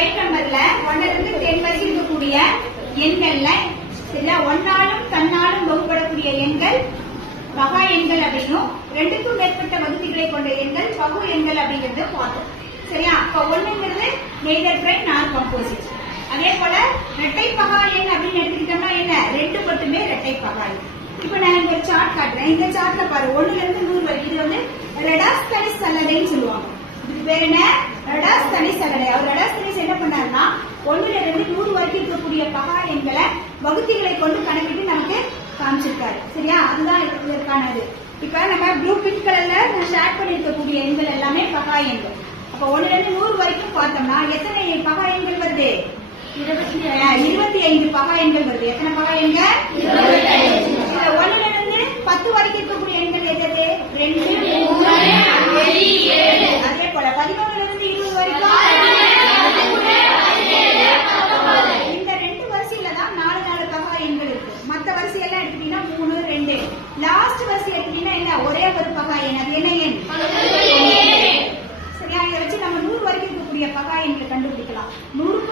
Right நம்பர்ல ஒன்னுல இருந்து டென் வரைக்கும் இருக்கக்கூடிய எண்கள்ல சரியா ஒன்னாலும் தன்னாலும் வகுப்படக்கூடிய எண்கள் வகா எண்கள் அப்படின்னும் ரெண்டுக்கும் மேற்பட்ட வகுதிகளை கொண்ட எண்கள் பகு எண்கள் அப்படிங்கறத பார்த்தோம் சரியா? அப்ப ஒண்ணுங்கிறது நெய்தர் பிரைம் நார் கம்போசிட் அதே போல இரட்டை பகா எண் அப்படின்னு எடுத்துக்கிட்டோம்னா என்ன? ரெண்டு மட்டுமே இரட்டை பகா எண். இப்ப நான் இந்த சார்ட் காட்டுறேன். இந்த சார்ட்ல பாரு ஒண்ணுல இருந்து நூறு வரைக்கும் இது வந்து ரெடாஸ்தனி சல்லடைன்னு சொல்லுவாங்க. இது பேர் என்ன? ரெடாஸ்தனி சல்லடை அவர் ரெடாஸ்தனிஸ் இருந்து நூறு வரைக்கும் இருக்கக்கூடிய பகா எண்களை வகுதிகளை கொண்டு கணக்கிட்டு நமக்கு காமிச்சிருக்காரு. சரியா? அதுதான் இது- இதற்கானது. இப்ப நம்ம ப்ளூ பிங்க் கலர்ல ஷேர் பண்ணிருக்கக்கூடிய எண்கள் எல்லாமே பகா எண்கள். அப்ப ஒண்ணுல இருந்து நூறு வரைக்கும் பார்த்தோம்னா எத்தனை பகா எண்கள் வருது? இருபத்தி ஐந்து. பகா எண்கள் வருது. எத்தனை பகா எண்கள்? ஒண்ணுல இருந்து பத்து வரைக்கும் இருக்கக்கூடிய எண்கள் எது? ரெண்டு மூணு ஏழு அதே போல பதினொன்னுல இருந்து இருபது வரைக்கும் இந்த ரெண்டு வரிசையில தான் நாலு நாலு பகா எண்கள் இருக்கு மத்த வரிசையெல்லாம் எடுத்தீங்கன்னா மூணு ரெண்டு லாஸ்ட் வரிசை எடுத்தீங்கன்னா என்ன ஒரே ஒரு பகா எண் அது என்ன எண் சரியா இதை வச்சு நம்ம நூறு வரைக்கும் என்ற கண்டுபிடிக்கலாம். நூறு